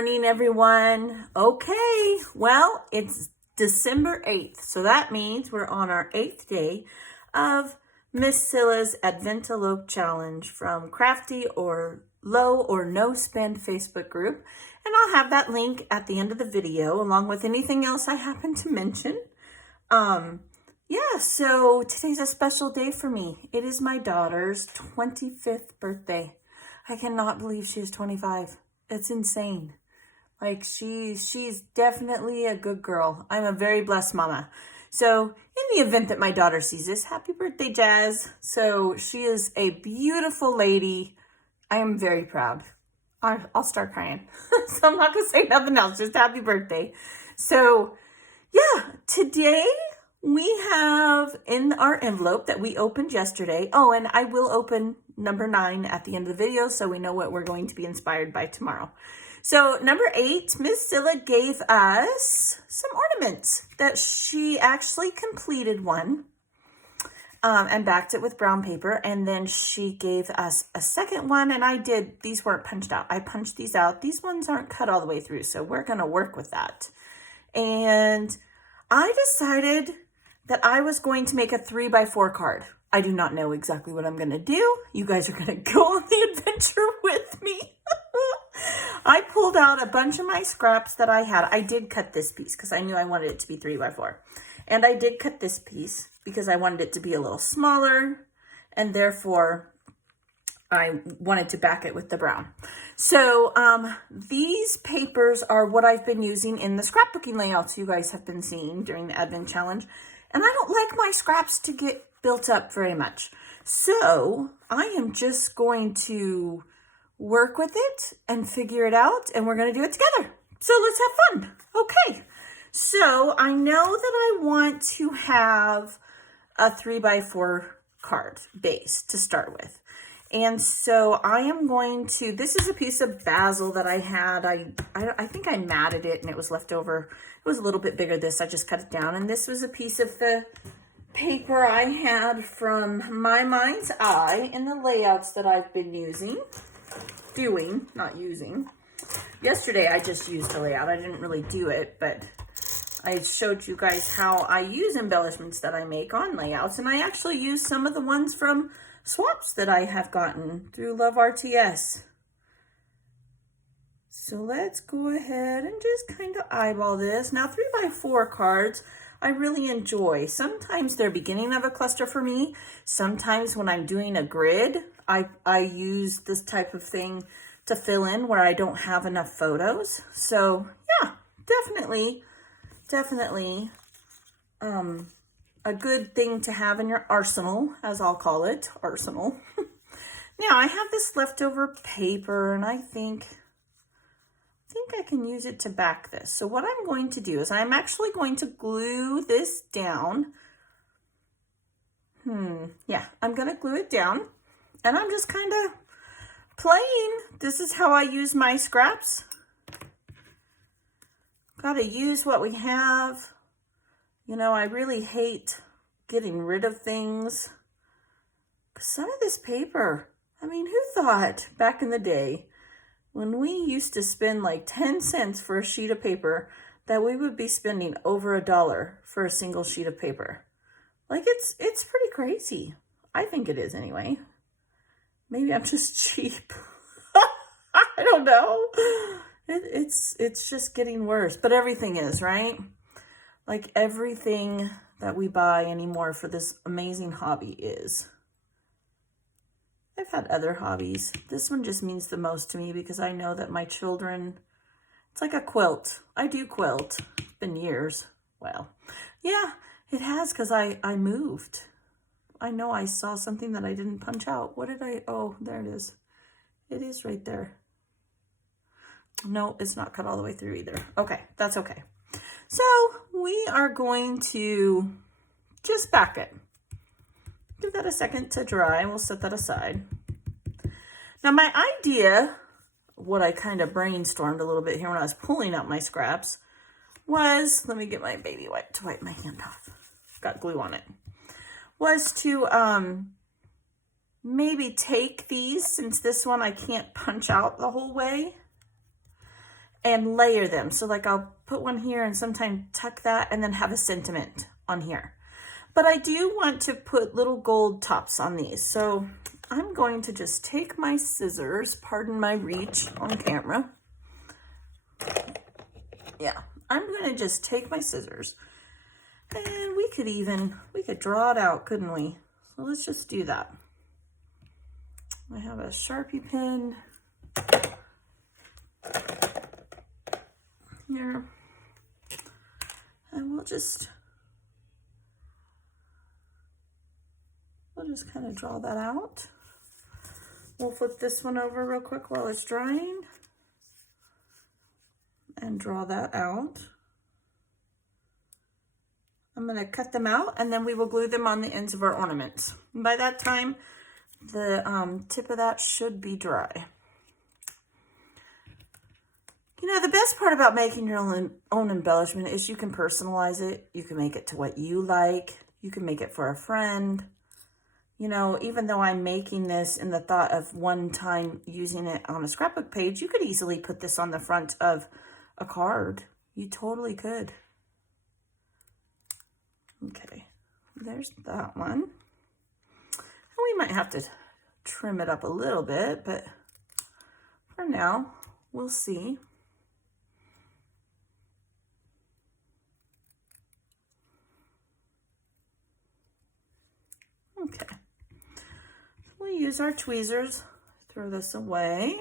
morning, everyone. Okay, well, it's December 8th, so that means we're on our 8th day of Miss Cilla's Adventelope Challenge from Crafty or Low or No Spend Facebook group. And I'll have that link at the end of the video, along with anything else I happen to mention. Yeah, so today's a special day for me. It is my daughter's 25th birthday. I cannot believe she is 25. It's insane. Like she's definitely a good girl. I'm a very blessed mama. So in the event that my daughter sees this, happy birthday, Jazz. So she is a beautiful lady. I am very proud. I'll start crying. So I'm not going to say nothing else, just happy birthday. So yeah, today we have in our envelope that we opened yesterday. Oh, and I will open number 9 at the end of the video so we know what we're going to be inspired by tomorrow. So number 8, Miss Cilla gave us some ornaments that she actually completed one and backed it with brown paper. And then she gave us a second one, and these weren't punched out. I punched these out. These ones aren't cut all the way through, so we're going to work with that. And I decided that I was going to make a 3x4 card. I do not know exactly what I'm going to do. You guys are going to go on the adventure with me. I pulled out a bunch of my scraps that I had. I did cut this piece because I knew I wanted it to be 3x4. And I did cut this piece because I wanted it to be a little smaller. And therefore, I wanted to back it with the brown. So these papers are what I've been using in the scrapbooking layouts you guys have been seeing during the Advent Challenge. And I don't like my scraps to get built up very much. So I am just going to work with it and figure it out, and we're going to do it together. So let's have fun. Okay. So I know that I want to have a 3x4 card base to start with. And so I am going to, this is a piece of basil that I had. I think I matted it and it was left over. It was a little bit bigger this. I just cut it down. And this was a piece of the paper I had from My Mind's Eye in the layouts that I've been not using. Yesterday I just used the layout. I didn't really do it, but I showed you guys how I use embellishments that I make on layouts. And I actually use some of the ones from swaps that I have gotten through Love RTS. So let's go ahead and just kind of eyeball this. Now 3x4 cards I really enjoy. Sometimes they're beginning of a cluster for me. Sometimes when I'm doing a grid, I use this type of thing to fill in where I don't have enough photos. So yeah, definitely a good thing to have in your arsenal, as I'll call it, arsenal. Now I have this leftover paper and I think I can use it to back this. So what I'm going to do is I'm actually going to glue this down. Yeah, I'm going to glue it down and I'm just kind of playing. This is how I use my scraps. Got to use what we have. You know, I really hate getting rid of things. Some of this paper, I mean, who thought back in the day when we used to spend like 10 cents for a sheet of paper that we would be spending over $1 for a single sheet of paper? Like it's pretty crazy. I think it is anyway. Maybe I'm just cheap. I don't know. It's just getting worse, but everything is, right? Like everything that we buy anymore for this amazing hobby is. I've had other hobbies. This one just means the most to me because I know that my children, it's like a quilt. I do quilt. It's been years. Well, yeah, it has because I moved. I know I saw something that I didn't punch out. What did I, oh, there it is. It is right there. No, it's not cut all the way through either. Okay, that's okay. So we are going to just back it. Give that a second to dry. We'll set that aside. Now my idea, what I kind of brainstormed a little bit here when I was pulling out my scraps was, let me get my baby wipe to wipe my hand off. Got glue on it. Was to maybe take these, since this one I can't punch out the whole way, and layer them. So like I'll put one here and sometimes tuck that and then have a sentiment on here. But I do want to put little gold tops on these. So I'm going to just take my scissors, pardon my reach on camera. Yeah, I'm going to just take my scissors and we could draw it out, couldn't we? So let's just do that. I have a Sharpie pen here, and we'll just kind of draw that out. We'll flip this one over real quick while it's drying and draw that out. I'm going to cut them out and then we will glue them on the ends of our ornaments. And by that time, the tip of that should be dry. You know, the best part about making your own embellishment is you can personalize it. You can make it to what you like. You can make it for a friend. You know, even though I'm making this in the thought of one time using it on a scrapbook page, you could easily put this on the front of a card. You totally could. Okay, there's that one. And we might have to trim it up a little bit, but for now, we'll see. Okay. We'll use our tweezers, throw this away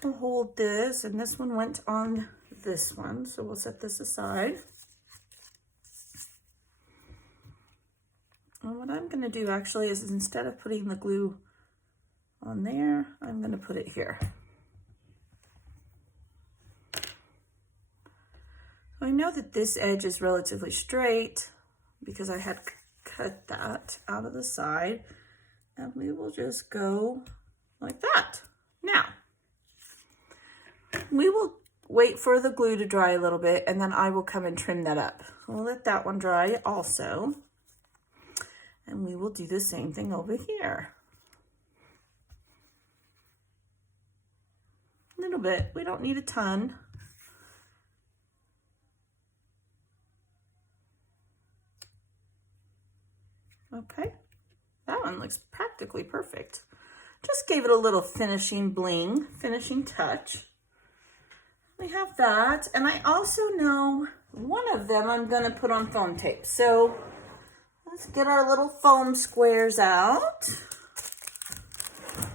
to hold this, and this one went on this one, so we'll set this aside. And what I'm going to do actually is instead of putting the glue on there, I'm going to put it here. So I know that this edge is relatively straight because I had cut that out of the side. And we will just go like that. Now, we will wait for the glue to dry a little bit and then I will come and trim that up. We'll let that one dry also. And we will do the same thing over here. A little bit, we don't need a ton. Okay. That one looks practically perfect. Just gave it a little finishing bling, finishing touch. We have that. And I also know one of them I'm going to put on foam tape. So let's get our little foam squares out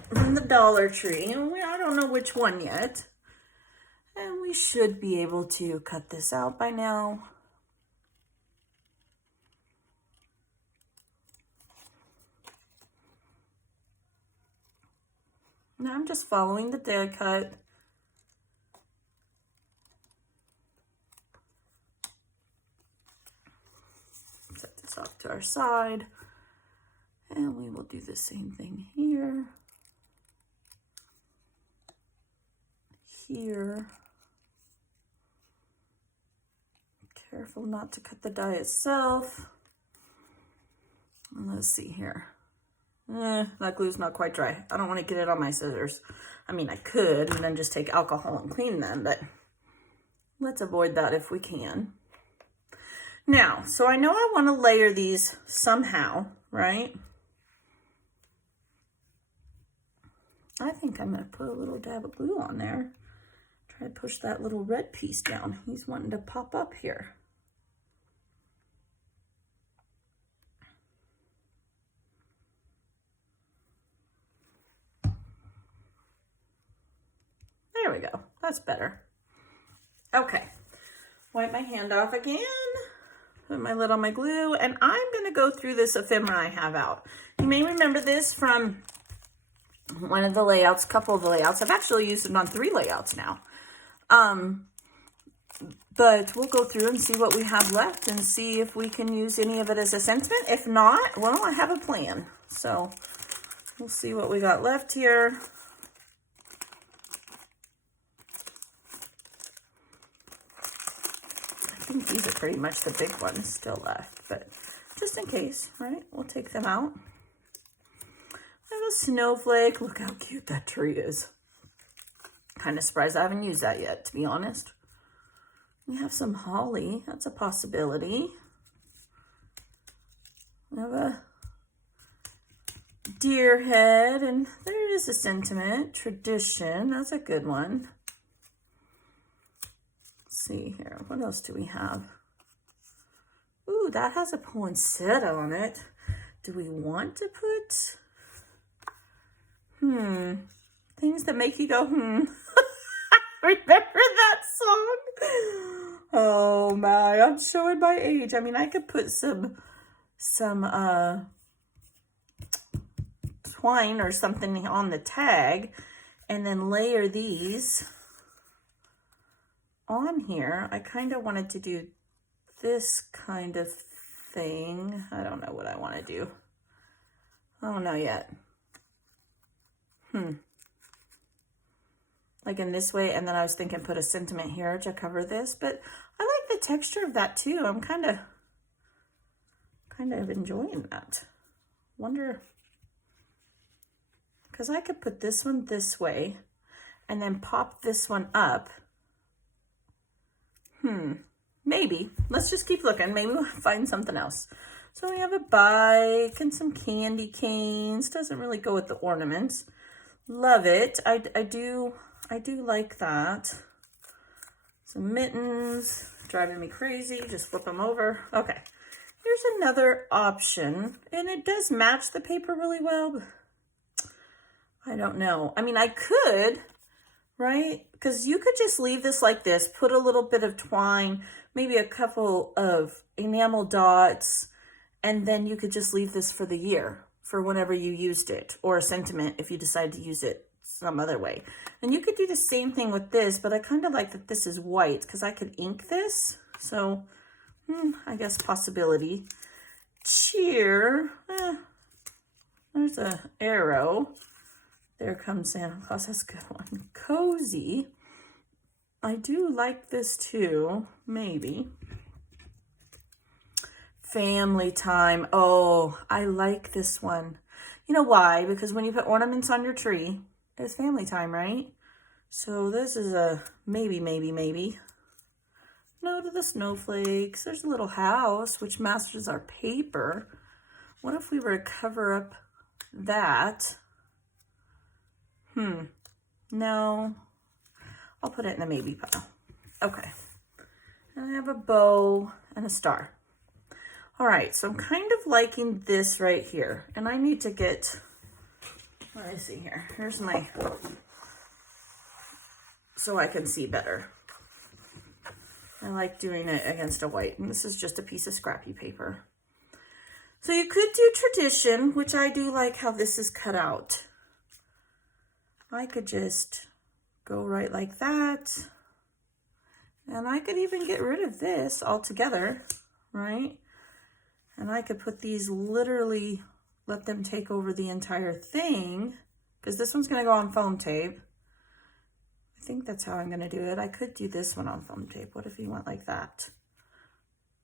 from the Dollar Tree. I don't know which one yet. And we should be able to cut this out by now. Now I'm just following the die cut. Set this off to our side. And we will do the same thing here. Here. Careful not to cut the die itself. And let's see here. That glue's not quite dry. I don't want to get it on my scissors. I mean, I could and then just take alcohol and clean them, but let's avoid that if we can. Now, so I know I want to layer these somehow, right? I think I'm going to put a little dab of glue on there. Try to push that little red piece down. He's wanting to pop up here. There we go. That's better. Okay. Wipe my hand off again. Put my lid on my glue. And I'm going to go through this ephemera I have out. You may remember this from one of the layouts, a couple of the layouts. I've actually used it on 3 layouts now. But we'll go through and see what we have left and see if we can use any of it as a sentiment. If not, well, I have a plan. So we'll see what we got left here. I think these are pretty much the big ones still left, but just in case, right? We'll take them out. Little snowflake. Look how cute that tree is. kind of surprised. I haven't used that yet, to be honest. We have some holly. That's a possibility. We have a deer head, and there is a sentiment. Tradition, that's a good one. Let's see here. What else do we have? Ooh, that has a poinsettia on it. Do we want to put, things that make you go, Remember that song? Oh my, I'm showing my age. I mean, I could put some twine or something on the tag and then layer these on here. I kind of wanted to do this kind of thing. I don't know what I want to do. I don't know yet. Like in this way, and then I was thinking put a sentiment here to cover this, but I like the texture of that too. I'm kind of enjoying that. Wonder, because I could put this one this way and then pop this one up. Maybe. Let's just keep looking. Maybe we'll find something else. So we have a bike and some candy canes. Doesn't really go with the ornaments. Love it. I do like that. Some mittens, driving me crazy. Just flip them over. Okay. Here's another option, and it does match the paper really well. But I don't know. I mean, I could, right? Because you could just leave this like this, put a little bit of twine, maybe a couple of enamel dots, and then you could just leave this for the year, for whenever you used it, or a sentiment if you decide to use it some other way. And you could do the same thing with this, but I kind of like that this is white because I could ink this. So, I guess possibility. Cheer. There's a arrow. There comes Santa Claus. That's a good one. Cozy. I do like this too. Maybe. Family time. Oh, I like this one. You know why? Because when you put ornaments on your tree, it's family time, right? So this is a maybe. No to the snowflakes. There's a little house, which matches our paper. What if we were to cover up that? No. I'll put it in the maybe pile. Okay. And I have a bow and a star. All right, so I'm kind of liking this right here. And I need to get, let me see here. Here's my, so I can see better. I like doing it against a white, and this is just a piece of scrappy paper. So you could do tradition, which I do like how this is cut out. I could just go right like that. And I could even get rid of this altogether, right? And I could put these literally, let them take over the entire thing, because this one's gonna go on foam tape. I think that's how I'm gonna do it. I could do this one on foam tape. What if you went like that?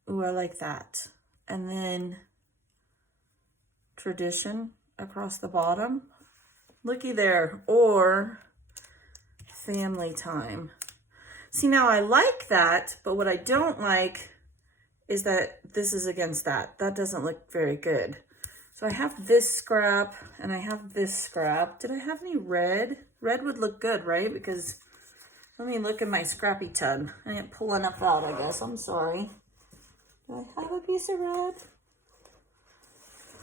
Ooh, I like that. And then tradition across the bottom. Looky there. Or family time. See, now I like that, but what I don't like is that this is against that. That doesn't look very good. So I have this scrap and I have this scrap. Did I have any red? Red would look good, right? Because let me look in my scrappy tub. I didn't pull enough out, I guess. I'm sorry. Do I have a piece of red?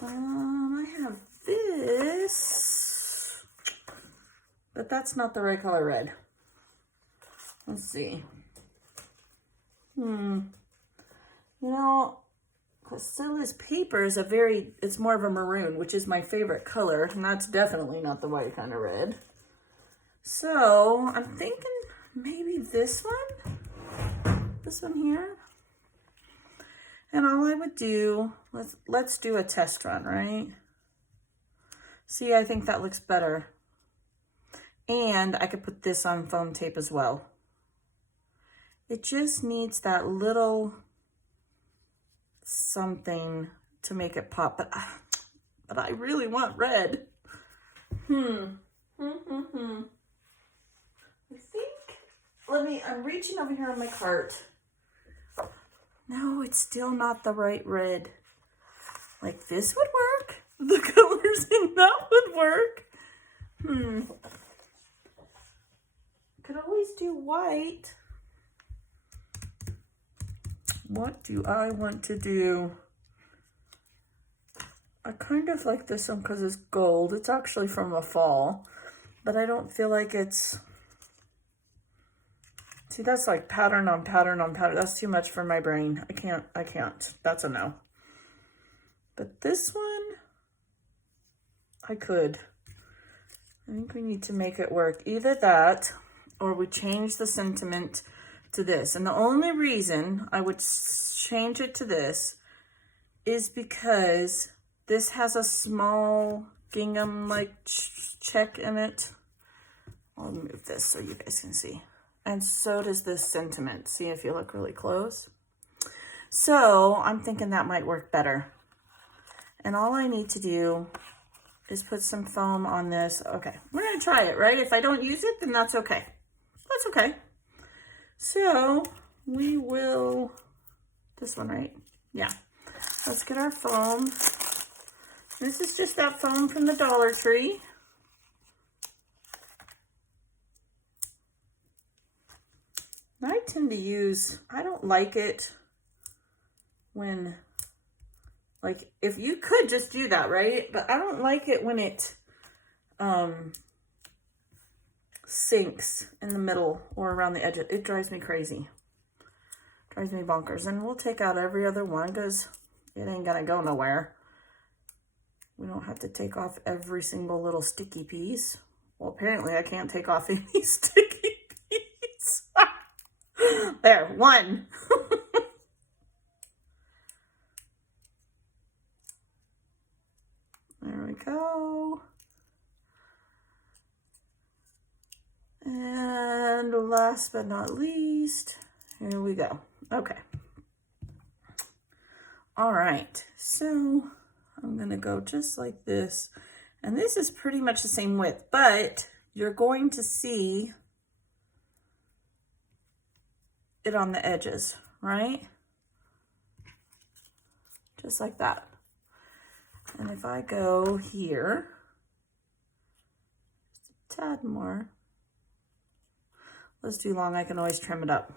I have this, but that's not the right color red. Let's see. You know, Cilla's paper is it's more of a maroon, which is my favorite color, and that's definitely not the right kind of red. So I'm thinking maybe this one here. And all I would do, let's do a test run, right? See, I think that looks better. And I could put this on foam tape as well. It just needs that little something to make it pop, but I really want red. I think, I'm reaching over here on my cart. No, it's still not the right red. Like this would work. The colors in that would work. Could always do white. What do I want to do? I kind of like this one because it's gold. It's actually from a fall, but I don't feel like it's, see, that's like pattern on pattern on pattern. That's too much for my brain. I can't. That's a no. But this one, I could. I think we need to make it work. Either that, or we change the sentiment to this. And the only reason I would change it to this is because this has a small gingham like check in it. I'll move this so you guys can see. And so does this sentiment. See if you look really close. So I'm thinking that might work better. And all I need to do is put some foam on this. Okay, we're gonna try it, right? If I don't use it, then that's okay. That's okay. So we will, this one, right? Yeah. Let's get our foam. This is just that foam from the Dollar Tree. I tend to use, I don't like it when, like, if you could just do that, right? But I don't like it when it sinks in the middle or around the edge. It drives me crazy. Drives me bonkers. And we'll take out every other one because it ain't gonna go nowhere. We don't have to take off every single little sticky piece. Well, apparently I can't take off any sticky piece. There, one. There we go. And last but not least, here we go. Okay. All right, so I'm gonna go just like this. And this is pretty much the same width, but you're going to see it on the edges, right? Just like that. And if I go here, just a tad more. Let's do long, I can always trim it up.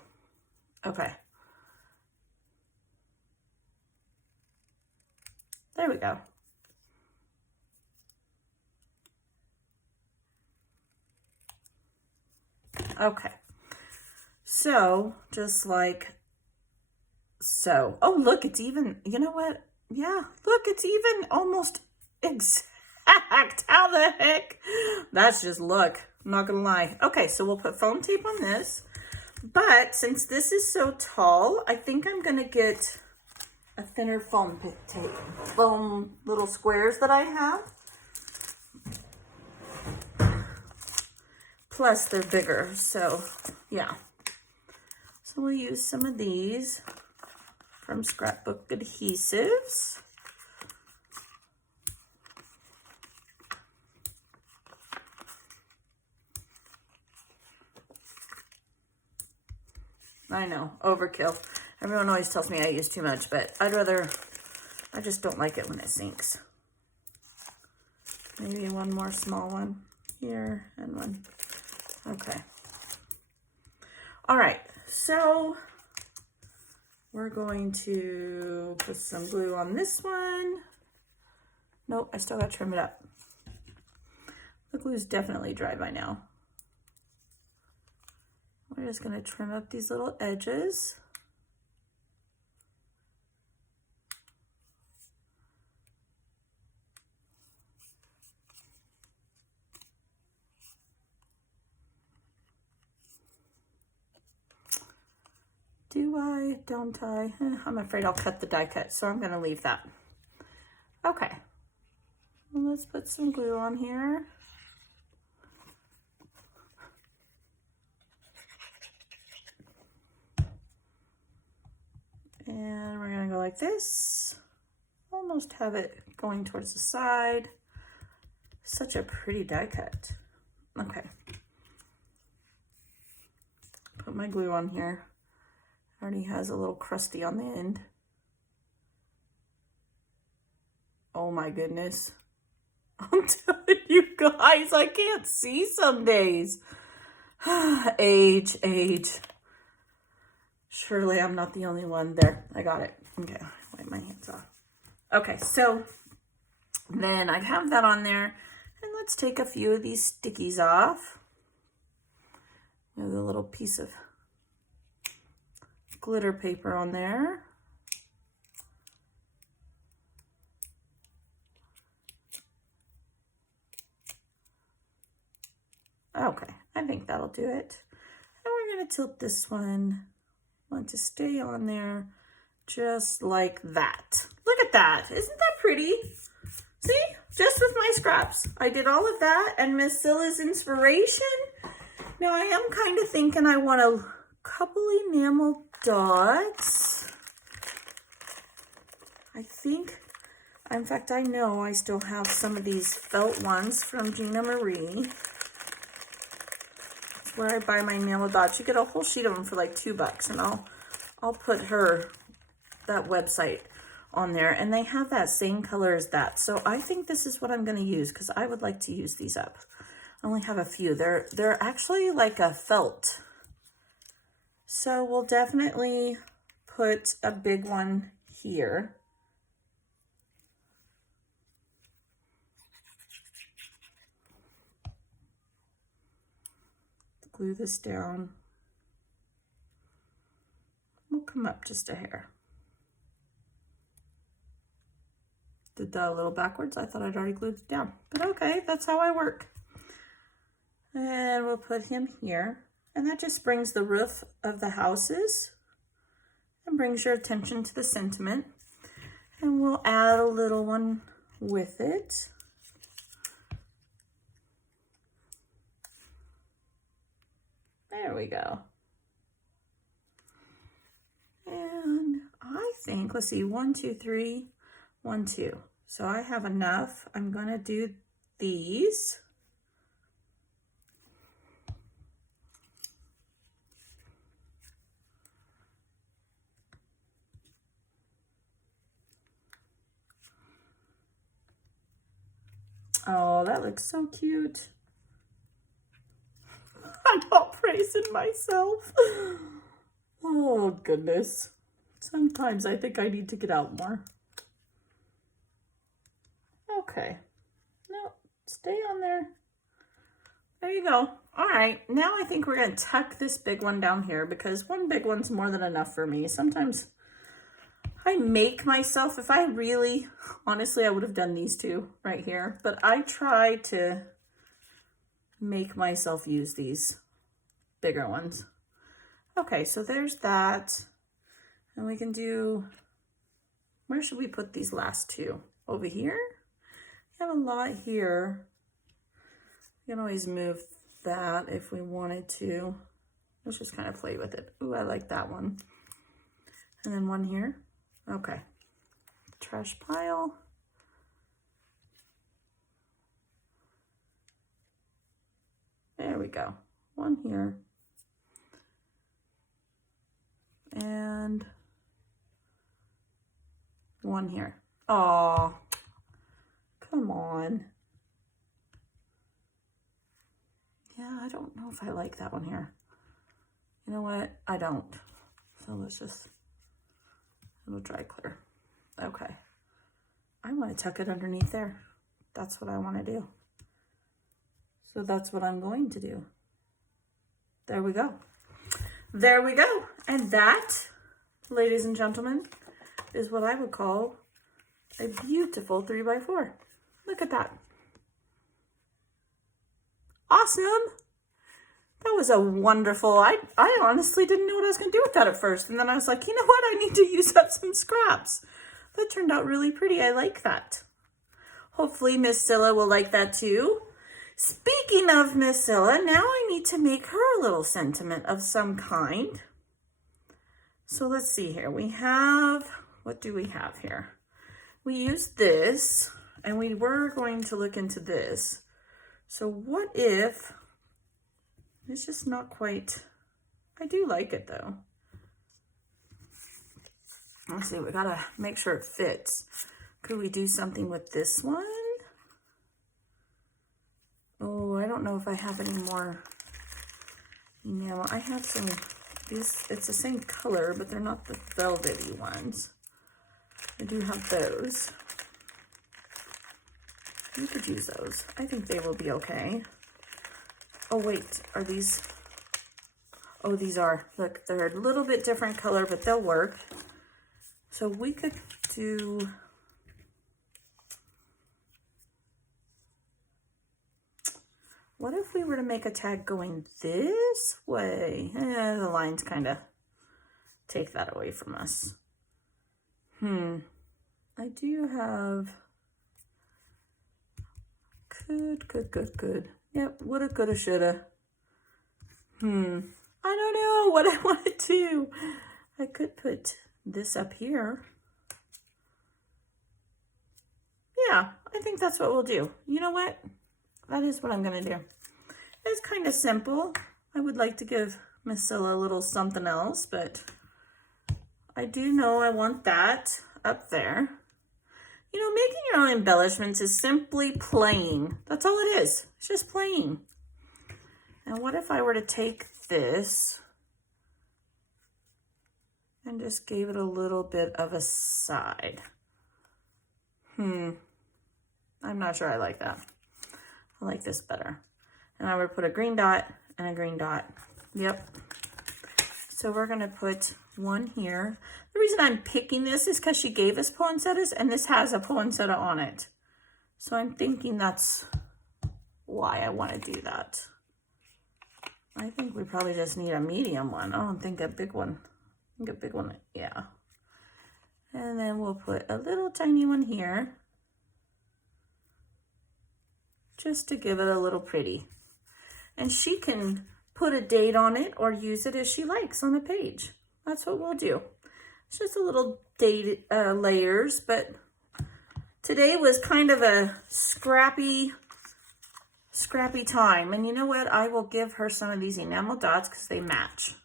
Okay. There we go. Okay. So, just like so. Oh, look, it's even, you know what? Yeah, look, it's even almost exact. How the heck? That's just luck. I'm not gonna lie. Okay, so we'll put foam tape on this. But since this is so tall, I think I'm gonna get a thinner foam tape. Foam little squares that I have. Plus they're bigger, so yeah. So we'll use some of these from Scrapbook Adhesives. I know, overkill. Everyone always tells me I use too much, but I just don't like it when it sinks. Maybe one more small one here and one. Okay. All right, so we're going to put some glue on this one. Nope, I still gotta trim it up. The glue's definitely dry by now. We're just gonna trim up these little edges. Do I? Don't I? I'm afraid I'll cut the die cut, so I'm gonna leave that. Okay, well, let's put some glue on here. And we're gonna go like this. Almost have it going towards the side. Such a pretty die cut. Okay. put my glue on here. Already has a little crusty on the end. Oh my goodness. I'm telling you guys, I can't see some days. Age. Surely I'm not the only one. There, I got it. Okay, wipe my hands off. Okay, so then I have that on there. And let's take a few of these stickies off. There's a little piece of glitter paper on there. Okay, I think that'll do it. And we're going to tilt this one. Want to stay on there just like that. Look at that. Isn't that pretty? See? Just with my scraps. I did all of that and Miss Cilla's inspiration. Now I am kind of thinking I want a couple enamel dots. I think, in fact, I know I still have some of these felt ones from Gina Marie. That's where I buy my enamel dots. You get a whole sheet of them for like $2, and I'll put that website on there, and they have that same color as that. So I think this is what I'm going to use because I would like to use these up. I only have a few. They're actually like a felt. So we'll definitely put a big one here. Glue this down. We'll come up just a hair. Did that a little backwards. I thought I'd already glued it down, but okay, that's how I work. And we'll put him here. And that just brings the roof of the houses and brings your attention to the sentiment. And we'll add a little one with it. There we go. And I think, let's see, 1, 2, 3, 1, 2. So I have enough. I'm gonna do these. Oh, that looks so cute. I'm not praising myself. Oh, goodness. Sometimes I think I need to get out more. Okay. No, stay on there. There you go. All right. Now I think we're going to tuck this big one down here because one big one's more than enough for me. Sometimes I make myself, if I really, honestly, I would have done these two right here, but I try to make myself use these bigger ones. Okay, so there's that. And we can do, where should we put these last two? Over here? We have a lot here. We can always move that if we wanted to. Let's just kind of play with it. Ooh, I like that one. And then one here. Okay. Trash pile. There we go. One here. And one here. Oh, come on. Yeah, I don't know if I like that one here. You know what? I don't. So let's just, it'll dry clear. Okay. I want to tuck it underneath there. That's what I want to do. So that's what I'm going to do. There we go. There we go. And that, ladies and gentlemen, is what I would call a beautiful 3x4. Look at that. Awesome. That was a wonderful, I honestly didn't know what I was going to do with that at first. And then I was like, you know what? I need to use up some scraps. That turned out really pretty. I like that. Hopefully Miss Cilla will like that too. Speaking of Miss Cilla, now I need to make her a little sentiment of some kind. So let's see here. We have, what do we have here? We used this, and we were going to look into this. So what if, it's just not quite, I do like it though. Let's see, we gotta make sure it fits. Could we do something with this one? Oh, I don't know if I have any more enamel. I have some, these, it's the same color, but they're not the velvety ones. I do have those. You could use those. I think they will be okay. Oh wait, are these? Oh, these are. Look, they're a little bit different color, but they'll work. So we could do, what if we were to make a tag going this way? The lines kind of take that away from us. I do have, could. Yep, woulda, coulda, shoulda. I don't know what I want to do. I could put this up here. Yeah, I think that's what we'll do. You know what? That is what I'm gonna do. It's kind of simple. I would like to give Miss Cilla a little something else, but I do know I want that up there. You know, making your own embellishments is simply playing. That's all it is. It's just playing. And what if I were to take this and just gave it a little bit of a side? I'm not sure I like that. I like this better. And I would put a green dot and a green dot. Yep. So we're gonna put one here. The reason I'm picking this is because she gave us poinsettias and this has a poinsettia on it. So I'm thinking that's why I want to do that. I think we probably just need a medium one. I don't think a big one. I think a big one, yeah. And then we'll put a little tiny one here, just to give it a little pretty. And she can put a date on it or use it as she likes on a page. That's what we'll do. It's just a little date layers, but today was kind of a scrappy time. And you know what? I will give her some of these enamel dots because they match.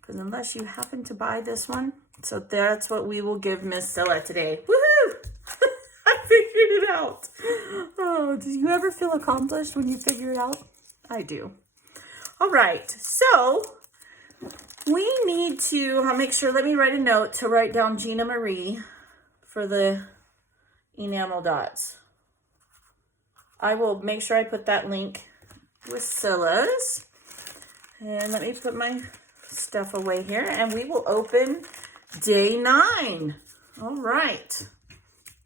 Because unless you happen to buy this one, so that's what we will give Miss Cilla today. Woohoo! I figured it out. Oh, do you ever feel accomplished when you figure it out? I do. All right, so we need to, I'll make sure, let me write a note to write down Gina Marie for the enamel dots. I will make sure I put that link with Cilla's. And let me put my stuff away here and we will open day 9. All right.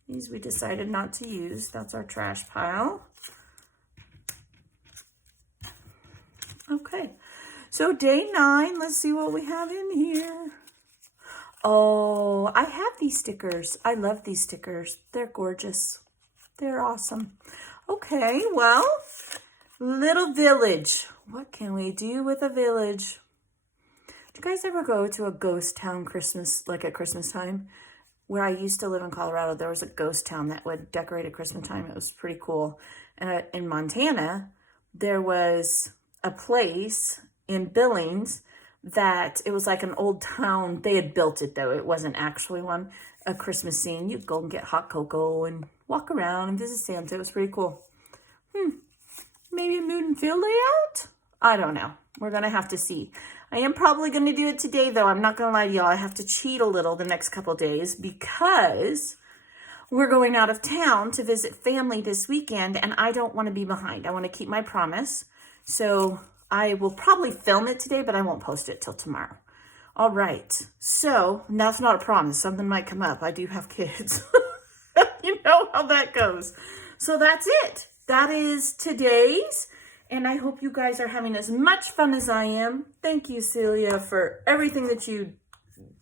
These we decided not to use. That's our trash pile. Okay. So day 9, let's see what we have in here. Oh, I have these stickers. I love these stickers. They're gorgeous. They're awesome. Okay, well, little village. What can we do with a village? Do you guys ever go to a ghost town Christmas, like at Christmas time? Where I used to live in Colorado, there was a ghost town that would decorate at Christmas time. It was pretty cool. And in Montana, there was a place in Billings that it was like an old town. They had built it though. It wasn't actually one. A Christmas scene. You'd go and get hot cocoa and walk around and visit Santa. It was pretty cool. Maybe a mood and feel layout? I don't know. We're going to have to see. I am probably going to do it today though. I'm not going to lie to y'all. I have to cheat a little the next couple days because we're going out of town to visit family this weekend and I don't want to be behind. I want to keep my promise. So I will probably film it today, but I won't post it till tomorrow. All right. So that's not a promise. Something might come up. I do have kids. You know how that goes. So that's it. That is today's. And I hope you guys are having as much fun as I am. Thank you, Celia, for everything that you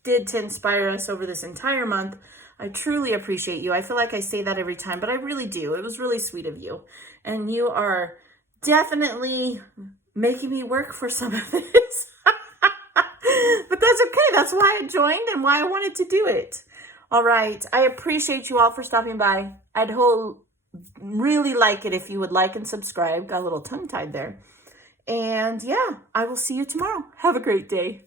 did to inspire us over this entire month. I truly appreciate you. I feel like I say that every time, but I really do. It was really sweet of you. And you are definitely making me work for some of this. But that's okay. That's why I joined and why I wanted to do it. All right. I appreciate you all for stopping by. I'd really like it if you would like and subscribe. Got a little tongue-tied there. And yeah, I will see you tomorrow. Have a great day.